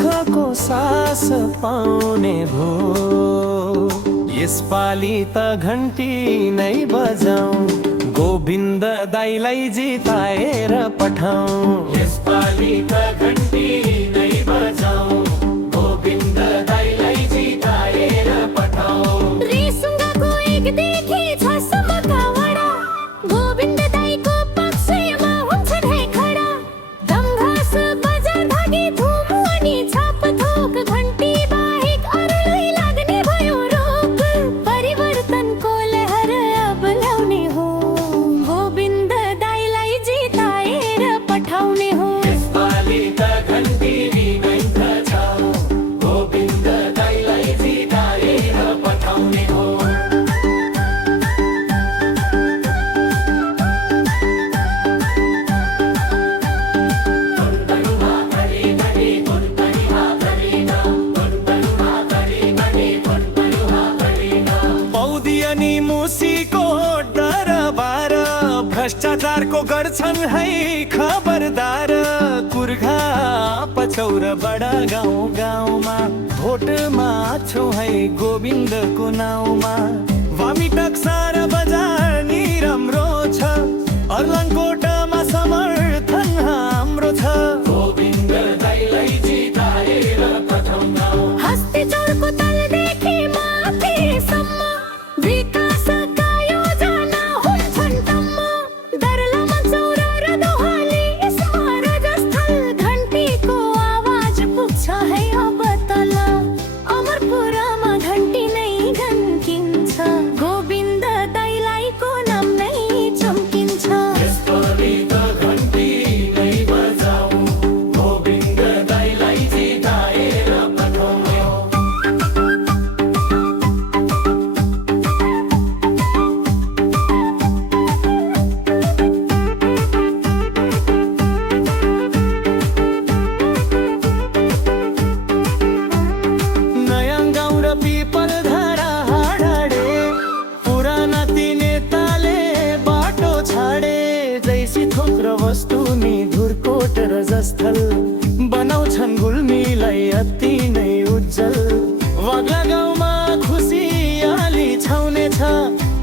सुखको सास पाउने भो। यसपालि त घन्टी नै बजाऊ, गोविन्द दाइलाई जिताएर पठाऊ। यसपालि त घन्टी नै बजाऊ, गोविन्द दाइलाई जिताएर पठाऊ। रेसुङ्गाको एक देखि छ सम्मका वडा, गोविन्द दाइको पक्षमा हुन्छन् है खडा। दमघास बजार भागी धुम अनि छापथोक, घन्टी बाहेक अरूलाई लाग्ने भयो रोग। परिवर्तनको लहर अब ल्याउने हो, गोविन्द दाइलाई जिताएर पठाउने हो। यसपालि त घन्टी नै बजाऊ, गोविन्द दाइलाई जिताएर पठाउने हो। पौदियनी मुसीको दरबार, भ्रष्टाचारको गर्छन् है खबरदार। कुर्घा पचौर बडा गाउँ गाउँमा भोटमा छौ है गोविन्दको नाउँमा। वामी टक्सार बजार नि राम्रो छ, अर्लङकोटमा समर्थन हाम्रो छ। गोविन्द दाइलाई जिताएर पठाउँ। हस्ती चौरको तलदेखि माथिसम्म विकासका योजना हुन्छन् टम्म। दर्लामा चौर र दोहाली यसमा रजस्थल, घन्टीको आवाज पुग्छ है अब तल। अमरपुरमा घन्टी नै घन्किन्छ, गोविन्द दाइलाईको नाम नै चम्किन्छ। यसपालि त घन्टी नै बजाऊ, गोविन्द दाइलाई जिताएर पठाउने हो। नयाँ गाउँ र पिपलधारा हाडे, पुराना ती नेताले बाटो छाडे। जैसी थोक्रो वस्तु नि धुरकोट र जस्थल, बनाउँछन् गुल्मीलाई अति नै उज्जवल। वाग्ला गाउँमा खुसियाली छाउने छ,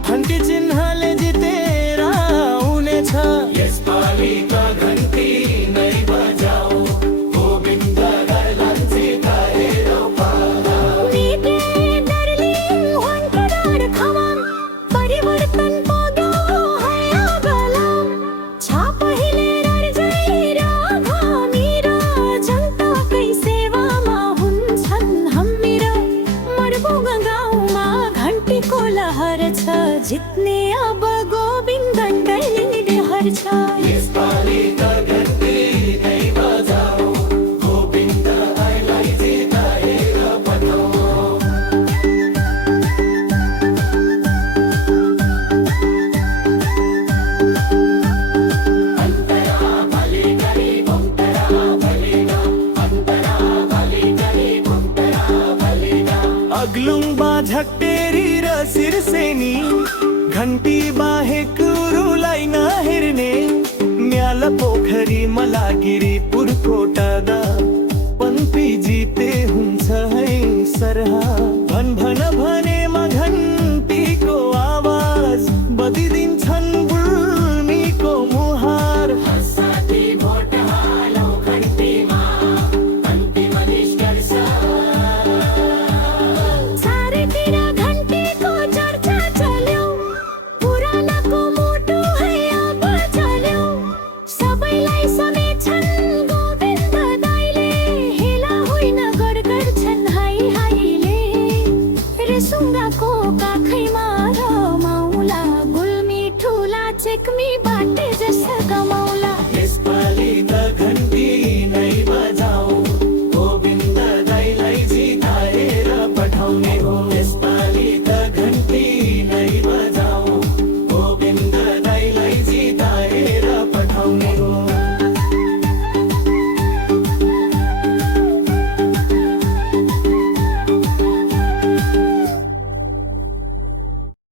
घन्टी चिन्हले जितेर आउनेछ। यसपालि त घन्टी नै बजाऊ, गोविन्द दाइलाई जिताएर पठाऊ। निके दर्लिङ वानखेडर खवाङ, परिवर्तन पुग्यो है अब लाम। छाप हिलेर अर्जैर घामेर, जनताकै सेवामा हुन्छन् हामीर। मडबुङ गाउँमा घन्टीको लहर छ, जित्ने अब गोविन्द दाइले डहर छ। यसपालि त घन्टी नै बजाऊ, गोविन्द दाइलाई जिताएर पठाऊ। अग्लुङबा झट्टेरी र सिरसेनी, घन्टी बाहेक अरूलाई नहेर्ने। म्याल पोखरी मलागिरी पुरकोटा दा